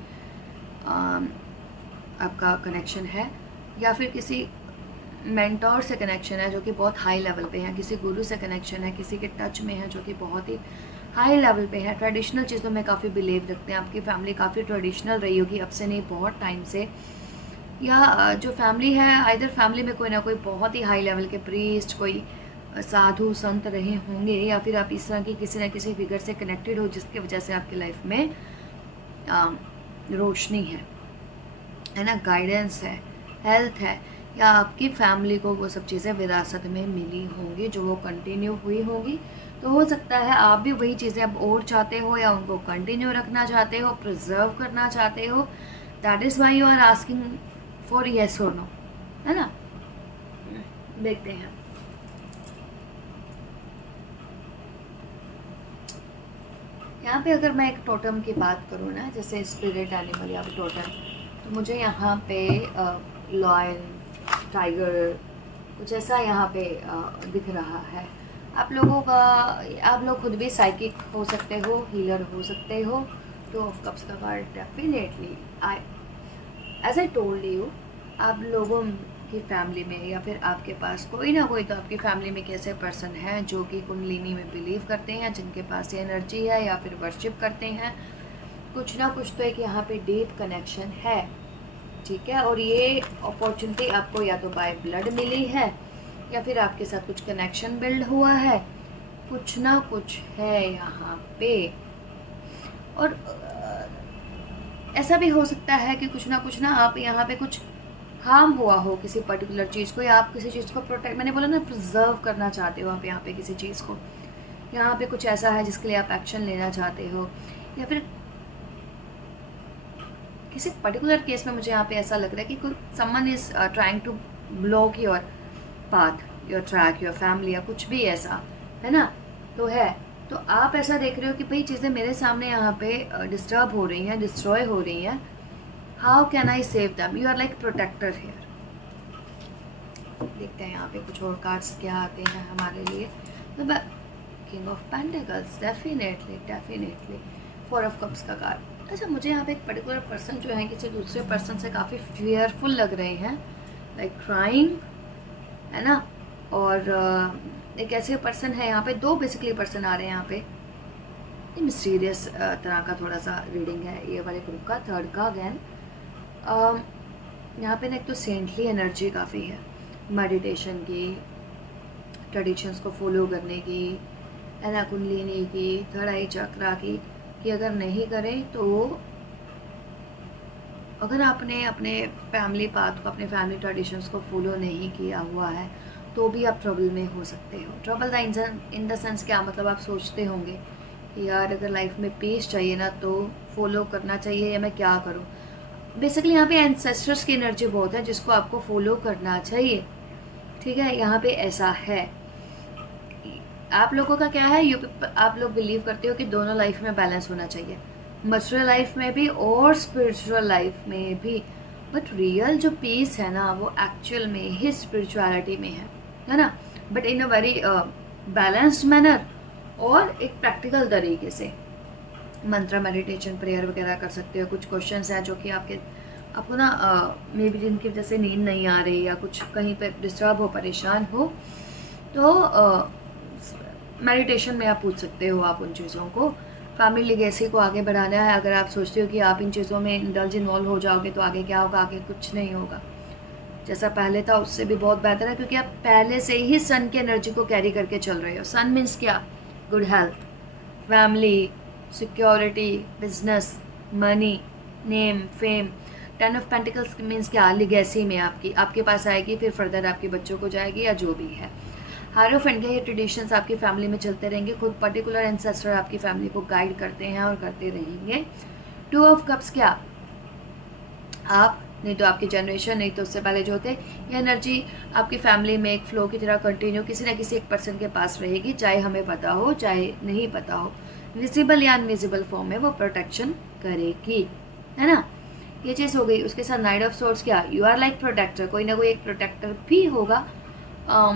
आपका कनेक्शन है, या फिर किसी मेंटोर से कनेक्शन है जो कि बहुत हाई लेवल पे है, किसी गुरु से कनेक्शन है, किसी के टच में है जो कि बहुत ही हाई लेवल पे है। ट्रेडिशनल चीज़ों में काफ़ी बिलीव रखते हैं, आपकी फैमिली काफ़ी ट्रेडिशनल रही होगी अब से नहीं बहुत टाइम से, या जो फैमिली है आइदर फैमिली में कोई ना कोई बहुत ही हाई लेवल के प्रीस्ट, कोई साधु संत रहे होंगे, या फिर आप इस तरह की किसी न किसी फिगर से कनेक्टेड हो जिसकी वजह से आपकी लाइफ में रोशनी है ना, गाइडेंस है, हेल्थ है, या आपकी फैमिली को वो सब चीज़ें विरासत में मिली होंगी जो वो कंटिन्यू हुई होंगी। तो हो सकता है आप भी वही चीज़ें अब और चाहते हो, या उनको कंटिन्यू रखना चाहते हो, प्रिजर्व करना चाहते हो। That is why you are asking for yes और नो, है ना। देखते हैं। यहाँ पे अगर मैं एक टोटम की बात करूँ ना, जैसे स्पिरिट एनिमल या टोटम, तो मुझे यहाँ पे लॉयन, टाइगर, कुछ ऐसा यहाँ पे दिख रहा है। आप लोगों का, आप लोग खुद भी साइकिक हो सकते हो, हीलर हो सकते हो। टू ऑफ कप्स का card definitely, as I told you, आप लोगों की फैमिली में या फिर आपके पास कोई ना कोई तो आपकी फैमिली में कैसे पर्सन है जो कि कुंडलिनी में बिलीव करते हैं, जिनके पास ये एनर्जी है, या फिर वर्शिप करते हैं। कुछ ना कुछ तो एक यहाँ पे डीप कनेक्शन है, ठीक है। और ये अपॉर्चुनिटी आपको या तो बाय ब्लड मिली है, या फिर आपके साथ कुछ कनेक्शन बिल्ड हुआ है, कुछ ना कुछ है यहाँ पे। और ऐसा भी हो सकता है कि कुछ ना आप यहाँ पे कुछ हार्म हुआ हो किसी पर्टिकुलर चीज़ को, या आप किसी चीज़ को प्रोटेक्ट, मैंने बोला ना प्रिजर्व करना चाहते हो आप यहाँ पे किसी चीज़ को, यहाँ पे कुछ ऐसा है जिसके लिए आप एक्शन लेना चाहते हो, या फिर किसी पर्टिकुलर केस में मुझे यहाँ पे ऐसा लग रहा है कि कोई someone is trying to block your path, your track, your family, या कुछ भी ऐसा है ना, तो है। तो आप ऐसा देख रहे हो कि भाई चीज़ें मेरे सामने यहाँ पे डिस्टर्ब हो रही हैं, डिस्ट्रॉय हो रही हैं, how can I save them, you are like protector here. देखते हैं यहाँ पे कुछ और कार्ड्स क्या आते हैं हमारे लिए। तो king of pentacles, definitely definitely. 4 of cups का कार्ड। अच्छा, मुझे यहाँ पे एक पर्टिकुलर पर्सन जो है किसी दूसरे पर्सन से काफ़ी फियरफुल लग रहे हैं, लाइक क्राइंग, है ना। और एक ऐसे पर्सन है यहाँ पे, 2 बेसिकली पर्सन आ रहे हैं यहाँ पे। ये मिस्टीरियस तरह का थोड़ा सा रीडिंग है ये वाले ग्रुप का, 3rd का अगैन। यहाँ पे ना एक तो सेंटली एनर्जी काफ़ी है, मेडिटेशन की, ट्रेडिशंस को फॉलो करने की, है ना, कुंडलिनी की, 3rd आई चक्रा की, कि अगर नहीं करें तो अगर आपने अपने फैमिली पाथ को, अपने फैमिली ट्रेडिशंस को फॉलो नहीं किया हुआ है तो भी आप ट्रबल में हो सकते हो। ट्रबल इन द सेंस क्या मतलब, आप सोचते होंगे कि यार अगर लाइफ में पीस चाहिए ना तो फॉलो करना चाहिए, या मैं क्या करूं। बेसिकली यहाँ पे एंसेस्टर्स की एनर्जी बहुत है जिसको आपको फॉलो करना चाहिए, ठीक है। यहाँ पे ऐसा है, आप लोगों का क्या है, आप लोग बिलीव करते हो कि दोनों लाइफ में बैलेंस होना चाहिए, मटेरियल लाइफ में भी और स्पिरिचुअल लाइफ में भी। बट रियल जो पीस है ना वो एक्चुअल में ही स्पिरिचुअलिटी में है ना, but in a very balanced manner और एक प्रैक्टिकल तरीके से। मंत्र, मेडिटेशन, प्रेयर वगैरह कर सकते हो। कुछ क्वेश्चंस हैं जो कि आपको ना मे बी जिनकी वजह से नींद नहीं आ रही, या कुछ कहीं पे डिस्टर्ब हो, परेशान हो, तो मेडिटेशन में आप पूछ सकते हो आप उन चीज़ों को। फैमिली लेगेसी को आगे बढ़ाना है, अगर आप सोचते हो कि आप इन चीज़ों में इंडल्ज इन्वॉल्व हो जाओगे तो आगे क्या होगा, आगे कुछ नहीं होगा, जैसा पहले था उससे भी बहुत बेहतर है, क्योंकि आप पहले से ही सन की एनर्जी को कैरी करके चल रहे हो। सन मीन्स क्या, good health, family, security, business, money, name, fame. 10 of pentacles means क्या, लिगेसी में आपके पास आएगी, फिर फर्दर आपके बच्चों को जाएगी, या जो भी है। हायरोफेंट के ये ट्रेडिशंस आपकी फैमिली में चलते रहेंगे, खुद पर्टिकुलर एंसेस्टर आपकी फैमिली को गाइड करते हैं और करते रहेंगे। 2 ऑफ कप्स क्या, आप नहीं तो आपकी जनरेशन, नहीं तो उससे पहले जो होते, ये एनर्जी आपकी फैमिली में एक फ्लो की तरह कंटिन्यू किसी न किसी एक पर्सन के पास रहेगी, चाहे हमें पता हो चाहे नहीं पता हो, विजिबल या अनविजिबल फॉर्म में वो प्रोटेक्शन करेगी, है ना। ये चीज़ हो गई। उसके साथ नाइट ऑफ सोर्ड्स क्या, यू आर लाइक प्रोटेक्टर, कोई ना कोई एक प्रोटेक्टर भी होगा,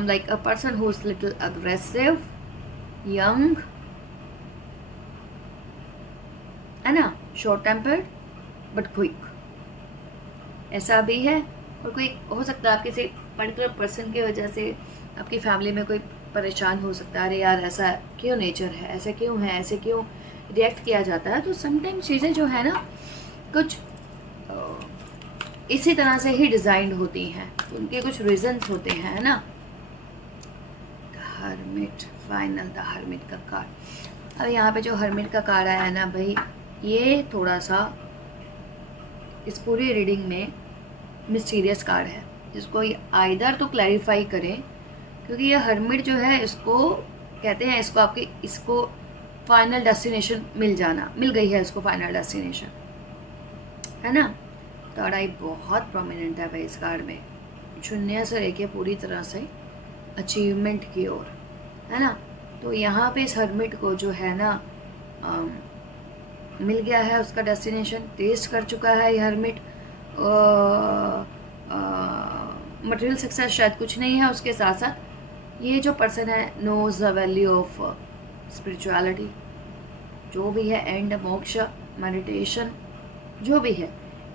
like a person who's little aggressive, young, है ना, short tempered but quick, ऐसा भी है। और कोई हो सकता है आप किसी पर्टिकुलर पर्सन की वजह से आपकी फैमिली में कोई परेशान हो सकता है, अरे यार ऐसा क्यों नेचर है, ऐसे क्यों है, ऐसे क्यों रिएक्ट किया जाता है। तो समटाइम्स चीज़ें जो है ना कुछ इसी तरह से ही डिज़ाइंड होती हैं, उनके कुछ रीजंस होते हैं, है ना। हर्मिट, फाइनल द हर्मिट का कार्ड। अब यहाँ पे जो हर्मिट का कार्ड आया है ना भाई, ये थोड़ा सा इस पूरी रीडिंग में मिस्टीरियस कार्ड है, जिसको ये आइदर तो क्लैरिफाई करें, क्योंकि ये हर्मिट जो है इसको कहते हैं, इसको फाइनल डेस्टिनेशन मिल गई है इसको फाइनल डेस्टिनेशन, है ना। 3rd आई बहुत प्रोमिनेंट है भाई इस कार्ड में, शून्य से लेके पूरी तरह से अचीवमेंट की ओर, है ना। तो यहाँ पे इस हर्मिट को जो है ना मिल गया है उसका डेस्टिनेशन, टेस्ट कर चुका है ये हर्मिट। मटेरियल सक्सेस शायद कुछ नहीं है, उसके साथ साथ ये जो पर्सन है knows the value of spirituality, जो भी है, एंड मोक्ष, मेडिटेशन, जो भी है,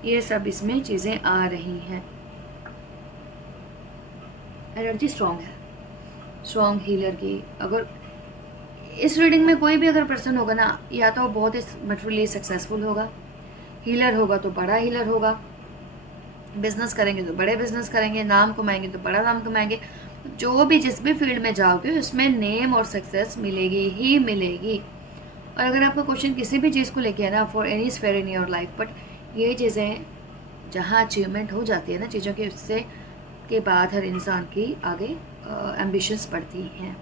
ये सब इसमें चीज़ें आ रही हैं। एनर्जी स्ट्रॉन्ग है, स्ट्रॉन्ग हीलर की। अगर इस रीडिंग में कोई भी अगर पर्सन होगा ना, या तो बहुत ही मटेरियली सक्सेसफुल होगा, हीलर होगा तो बड़ा हीलर होगा, बिजनेस करेंगे तो बड़े बिजनेस करेंगे, नाम कमाएंगे तो बड़ा नाम कमाएंगे, जो भी जिस भी फील्ड में जाओगे उसमें नेम और सक्सेस मिलेगी ही मिलेगी। और अगर आपका क्वेश्चन किसी भी चीज़ को लेके है ना, for any sphere in your life, but ये चीज़ें जहाँ अचीवमेंट हो जाती है ना चीज़ों की, उससे के बाद हर इंसान की आगे एम्बिशंस बढ़ती हैं।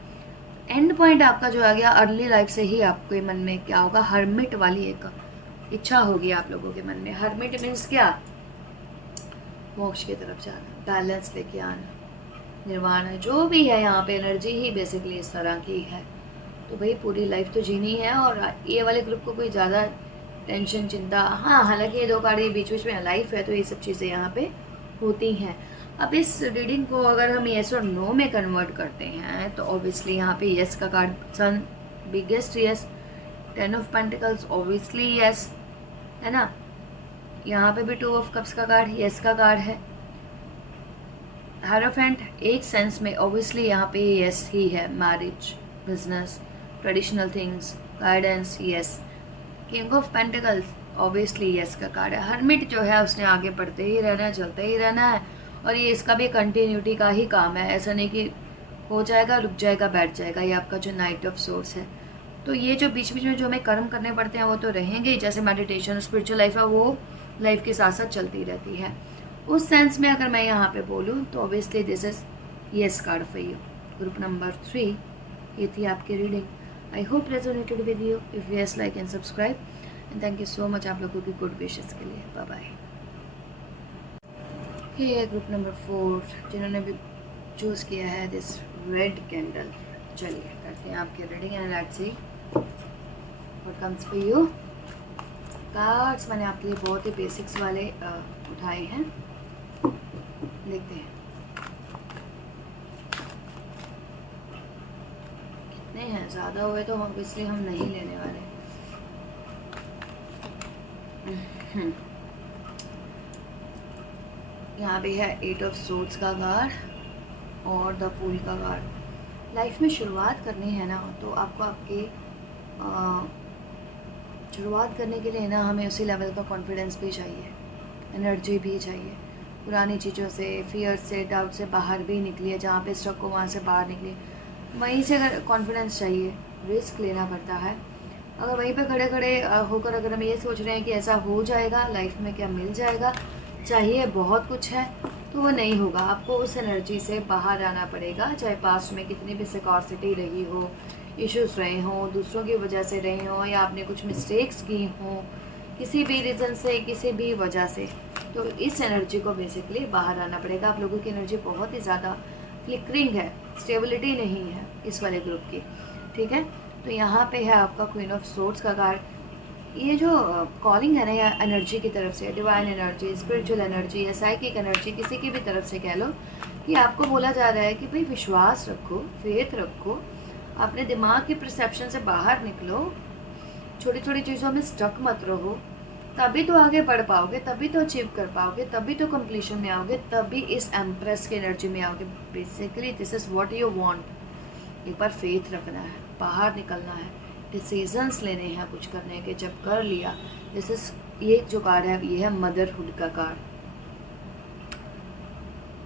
एंड पॉइंट आपका जो आ गया अर्ली लाइफ से ही आपके मन में क्या होगा, हर्मिट वाली एक इच्छा होगी आप लोगों के मन में। हर्मिट मीन्स क्या, मोक्ष की तरफ जाना, बैलेंस लेके आना, निर्वाण, जो भी है यहाँ पे एनर्जी ही बेसिकली इस तरह की है। तो भाई पूरी लाइफ तो जीनी है, और ये वाले ग्रुप को कोई ज़्यादा टेंशन चिंता, हाँ हालांकि ये 2 कार्ड बीच बीच में लाइफ है तो ये सब चीज़ें यहाँ पे होती हैं। अब इस रीडिंग को अगर हम येस और नो में कन्वर्ट करते हैं तो ऑब्वियसली यहाँ पे येस का card, sun biggest yes, 10 of pentacles obviously yes है ना। यहाँ पे भी 2 ऑफ कप्स का कार्ड येस का कार्ड है। हेरोफेंट एक सेंस में ऑब्वियसली यहाँ पे येस ही है, marriage, business, traditional things, guidance, yes. King of pentacles obviously yes का कार्ड है। हर्मिट जो है उसने आगे बढ़ते ही रहना है, चलते ही रहना है, और ये इसका भी कंटिन्यूटी का ही काम है। ऐसा नहीं कि हो जाएगा, रुक जाएगा, बैठ जाएगा। ये आपका जो नाइट ऑफ सोर्स है, तो ये जो बीच बीच में जो हमें कर्म करने पड़ते हैं वो तो रहेंगे ही, जैसे मेडिटेशन, स्पिरिचुअल लाइफ है वो लाइफ के साथ साथ चलती रहती है। उस सेंस में अगर मैं यहाँ पे बोलूँ तो obviously this is yes card for you, group number 3। ये थी आपकी reading. I hope resonated with you. If yes, like and subscribe, and thank you so much आप लोगों की गुड विशेस के लिए। Bye bye. ये है ग्रुप नंबर 4 जिन्होंने भी चूज़ किया है दिस रेड कैंडल। चलिए करते हैं आपकी reading and let's see what comes for you. Cards मैंने आपके लिए बहुत ही बेसिक्स वाले उठाए हैं, देखते हैं कितने हैं। ज़्यादा हुए तो ऑब्वियसली हम नहीं लेने वाले। यहाँ पे है 8 ऑफ सोर्ड्स का कार्ड और द फूल का कार्ड। लाइफ में शुरुआत करनी है ना, तो आपको आपके शुरुआत करने के लिए ना हमें उसी लेवल का कॉन्फिडेंस भी चाहिए, एनर्जी भी चाहिए। पुरानी चीज़ों से, फियर से, डाउट से बाहर भी निकलिए, जहाँ पे स्टक हो वहाँ से बाहर निकलिए। वहीं से अगर कॉन्फिडेंस चाहिए, रिस्क लेना पड़ता है। अगर वहीं पे खड़े खड़े होकर अगर हम ये सोच रहे हैं कि ऐसा हो जाएगा, लाइफ में क्या मिल जाएगा, चाहिए बहुत कुछ है, तो वो नहीं होगा। आपको उस एनर्जी से बाहर आना पड़ेगा, चाहे पास्ट में कितनी भी सिक्योरिटी रही हो, इश्यूज रहे हों, दूसरों की वजह से रहे हों, या आपने कुछ मिस्टेक्स की हों, किसी भी रीज़न से, किसी भी वजह से, तो इस एनर्जी को बेसिकली बाहर आना पड़ेगा। आप लोगों की एनर्जी बहुत ही ज़्यादा फ्लिकरिंग है, स्टेबिलिटी नहीं है इस वाले ग्रुप की, ठीक है। तो यहाँ पे है आपका क्वीन ऑफ सोर्ड्स का कार्ड। ये जो कॉलिंग है ना, या एनर्जी की तरफ से, डिवाइन एनर्जी, स्पिरिचुअल एनर्जी या साइकिक एनर्जी, किसी की भी तरफ से कह लो, कि आपको बोला जा रहा है कि भाई विश्वास रखो, फेथ रखो, अपने दिमाग की परसेप्शन से बाहर निकलो, छोटी छोटी चीज़ों में स्टक मत रहो, तभी तो आगे बढ़ पाओगे, तभी तो अचीव कर पाओगे, तभी तो कंप्लीशन में आओगे, तभी इस एम्प्रेस की एनर्जी में आओगे। Basically this is what you want. एक बार फेथ रखना है, बाहर निकलना है, डिसीजंस लेने हैं कुछ करने के। जब कर लिया, दिस इज, ये जो कार्ड है ये है मदरहुड का कार्ड,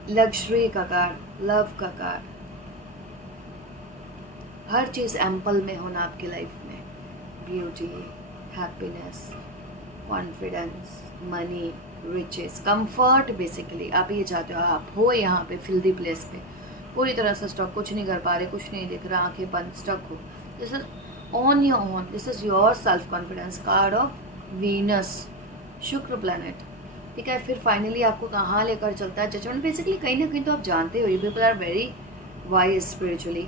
लग्जरी का कार्ड, लव का कार्ड। हर चीज़ एम्पल में होना आपकी लाइफ में, beauty, happiness, confidence, money, riches, comfort. Basically आप ये चाहते हो, आप हो यहाँ पे फिल्दी प्लेस पे, पूरी तरह से स्टक, कुछ नहीं कर पा रहे, कुछ नहीं दिख रहा, आंखें बंद, स्टक हो। This is on your own, this is your self confidence. Card of Venus, शुक्र प्लैनेट, ठीक है। फिर फाइनली आपको कहाँ लेकर चलता है, जजमेंट। बेसिकली कहीं ना कहीं तो आप जानते हो, you people are very wise spiritually,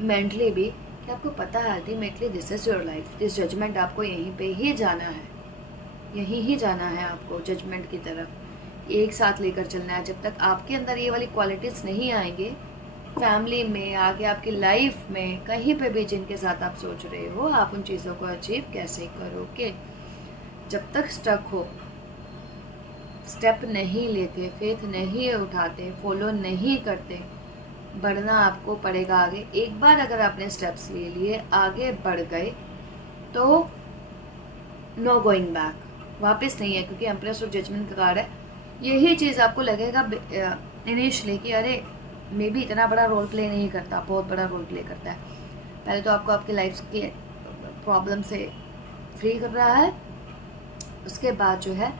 mentally भी, कि आपको पता है ultimately this is your life, this judgement आपको यहीं पे ही जाना है, यहीं ही जाना है आपको जजमेंट की तरफ, एक साथ लेकर चलना है। जब तक आपके अंदर ये वाली क्वालिटीज़ नहीं आएंगे, फैमिली में, आगे आपकी लाइफ में, कहीं पे भी जिनके साथ आप सोच रहे हो, आप उन चीज़ों को अचीव कैसे करोगे। जब तक स्टक हो, स्टेप नहीं लेते, फेथ नहीं उठाते, फॉलो नहीं करते, बढ़ना आपको पड़ेगा आगे। एक बार अगर आपने स्टेप्स ले लिए, आगे बढ़ गए, तो नो गोइंग बैक, वापस नहीं है, क्योंकि एम्प्रेस ऑफ जजमेंट का कार्ड है। यही चीज़ आपको लगेगा इनिशियली कि अरे मे भी इतना बड़ा रोल प्ले नहीं करता, बहुत बड़ा रोल प्ले करता है। पहले तो आपको आपकी लाइफ के प्रॉब्लम से फ्री कर रहा है, उसके बाद जो है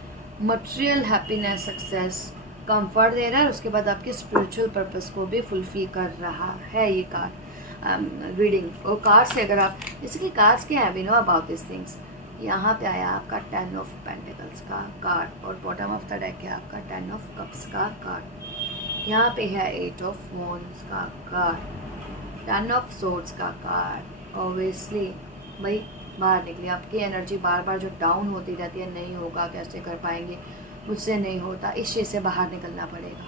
मटेरियल हैप्पीनेस, सक्सेस, कंफर्ट दे रहा है। उसके बाद आपके स्पिरिचुअल पर्पस को भी फुलफिल कर रहा है ये कार्ड रीडिंग। और कार्ड से अगर आप बेसिकली कार्ड्स क्या है, we know about this things. यहाँ पे आया आपका 10 ऑफ पेंटिकल्स का कार्ड और बॉटम ऑफ द डेक है आपका 10 ऑफ कप्स का कार्ड। यहाँ पे है 8 ऑफ वॉन्ड्स का कार्ड, 10 ऑफ सोर्ड्स का कार्ड। ऑब्वियसली भाई बाहर निकली आपकी एनर्जी बार बार जो डाउन होती रहती है, नहीं होगा, कैसे कर पाएंगे, मुझसे नहीं होता, इस चीज़ से बाहर निकलना पड़ेगा,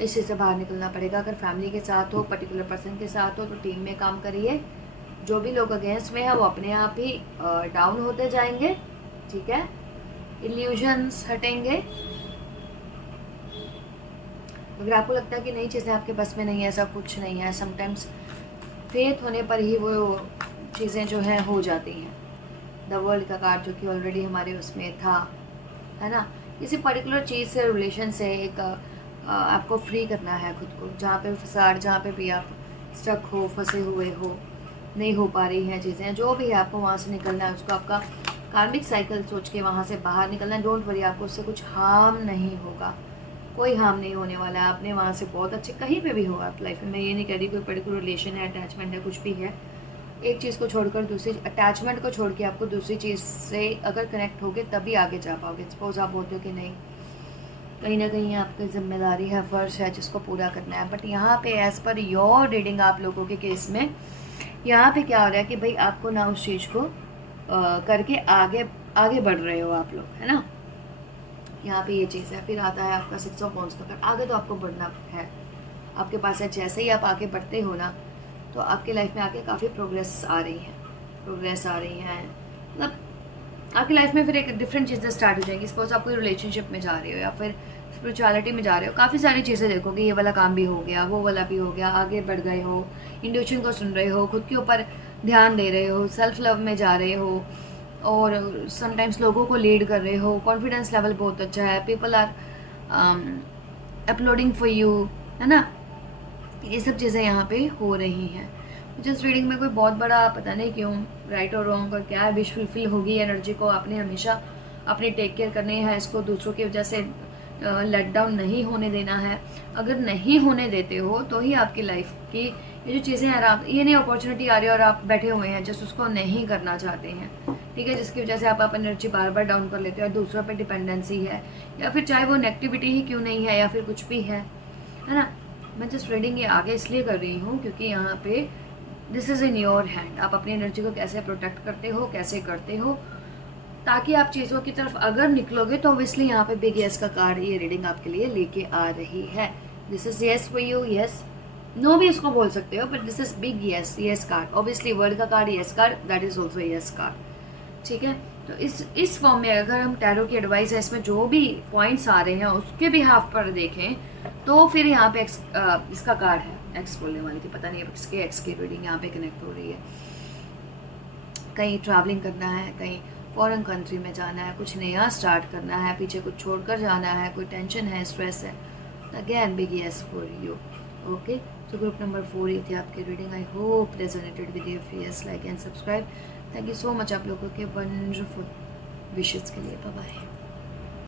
इस चीज़ से बाहर निकलना पड़ेगा। अगर फैमिली के साथ हो, पर्टिकुलर पर्सन के साथ हो, तो टीम में काम करिए। जो भी लोग अगेंस्ट में है वो अपने आप ही डाउन होते जाएंगे, ठीक है, इल्यूजन्स हटेंगे। अगर आपको लगता है कि नई चीज़ें आपके बस में नहीं है, ऐसा कुछ नहीं है, समटाइम्स फेथ होने पर ही वो चीज़ें जो हैं हो जाती हैं। द वर्ल्ड का कार्ड जो कि ऑलरेडी हमारे उसमें था, है ना, किसी पर्टिकुलर चीज़ से, रिलेशन से एक आपको फ्री करना है खुद को। जहाँ पे फसाड, जहाँ पे भी आप स्टक हो, फंसे हुए हो, नहीं हो पा रही हैं चीज़ें, जो भी है आपको वहाँ से निकलना है। उसको आपका कार्मिक साइकिल सोच के वहाँ से बाहर निकलना है। डोंट वरी, आपको उससे कुछ हार्म नहीं होगा, कोई हार्म नहीं होने वाला है। आपने वहाँ से बहुत अच्छे, कहीं पे भी हो आप लाइफ में, मैं ये नहीं कह रही कोई पर्टिकुलर रिलेशन है, अटैचमेंट है, कुछ भी है, एक चीज़ को छोड़कर दूसरी, अटैचमेंट को छोड़ के आपको दूसरी चीज़ से अगर कनेक्ट होगे तभी आगे जा पाओगे। सपोज आप बोलते हो कि नहीं, कहीं ना कहीं आपकी जिम्मेदारी है, फ़र्ज है जिसको पूरा करना है, बट यहाँ पे एज़ पर योर रीडिंग आप लोगों के केस में यहाँ पे क्या हो रहा है कि भाई आपको ना उस चीज़ को करके आगे आगे बढ़ रहे हो आप लोग, है ना। यहाँ पे ये चीज़ है। फिर आता है आपका 6 ऑफ वांड्स का कार्ड। आगे तो आपको बढ़ना है, आपके पास है। जैसे ही आप आगे बढ़ते हो ना, तो आपकी लाइफ में आके काफ़ी प्रोग्रेस आ रही है, मतलब आपकी लाइफ में फिर एक डिफरेंट चीज़ें स्टार्ट हो जाएंगी। सपोज आप कोई रिलेशनशिप में जा रहे हो या फिर स्पिरिचुअलिटी में जा रहे हो, काफ़ी सारी चीज़ें देखोगे, ये वाला काम भी हो गया, वो वाला भी हो गया, आगे बढ़ गए हो, इंट्यूशन को सुन रहे हो, खुद के ऊपर ध्यान दे रहे हो, सेल्फ लव में जा रहे हो, और समटाइम्स लोगों को लीड कर रहे हो, कॉन्फिडेंस लेवल बहुत अच्छा है, people are uploading for you, है ना। ये सब चीज़ें यहाँ पे हो रही हैं। जस्ट रीडिंग में कोई बहुत बड़ा पता नहीं क्यों राइट और रॉन्ग और क्या है, विश फुलफिल होगी। एनर्जी को आपने हमेशा अपनी टेक केयर करनी है, इसको दूसरों की वजह से लेट डाउन नहीं होने देना है। अगर नहीं होने देते हो तो ही आपकी लाइफ की ये जो चीज़ें हैं, आप ये नई अपॉर्चुनिटी आ रही है और आप बैठे हुए हैं जस्ट उसको नहीं करना चाहते हैं, ठीक है, जिसकी वजह से आप एनर्जी बार बार डाउन कर लेते हो और दूसरों पे डिपेंडेंसी है, या फिर चाहे वो नेगेटिविटी ही क्यों नहीं है या फिर कुछ भी है ना। मैं जस्ट रीडिंग ये आगे इसलिए कर रही हूँ क्योंकि यहाँ पे this is in your hand. आप अपनी एनर्जी को कैसे प्रोटेक्ट करते हो, कैसे करते हो, ताकि आप चीज़ों की तरफ अगर निकलोगे तो ऑब्वियसली यहाँ पे बिग येस का कार्ड ये रीडिंग आपके लिए लेके आ रही है। This is yes for you, yes no भी इसको बोल सकते हो, but this is big yes, yes card. Obviously word का card yes card, that is also yes card, ठीक है। तो इस फॉर्म में अगर हम टैरो की एडवाइस है, इसमें जो भी पॉइंट्स आ रहे हैं उसके भी हाफ पर देखें तो फिर यहाँ पे इसका कार्ड है, एक्स बोलने वाली थी, पता नहीं किसके एक्स की रीडिंग यहाँ पे कनेक्ट हो रही है। कहीं ट्रैवलिंग करना है, कहीं फॉरेन कंट्री में जाना है, कुछ नया स्टार्ट करना है, पीछे कुछ छोड़कर जाना है, कोई टेंशन है, स्ट्रेस है, again big yes for you. Okay, तो ग्रुप नंबर 4 ये थी आपकी reading. I hope resonated with you. Please like and subscribe. Thank you so much आप लोगों के वंडरफुल विशेस के लिए। Bye bye.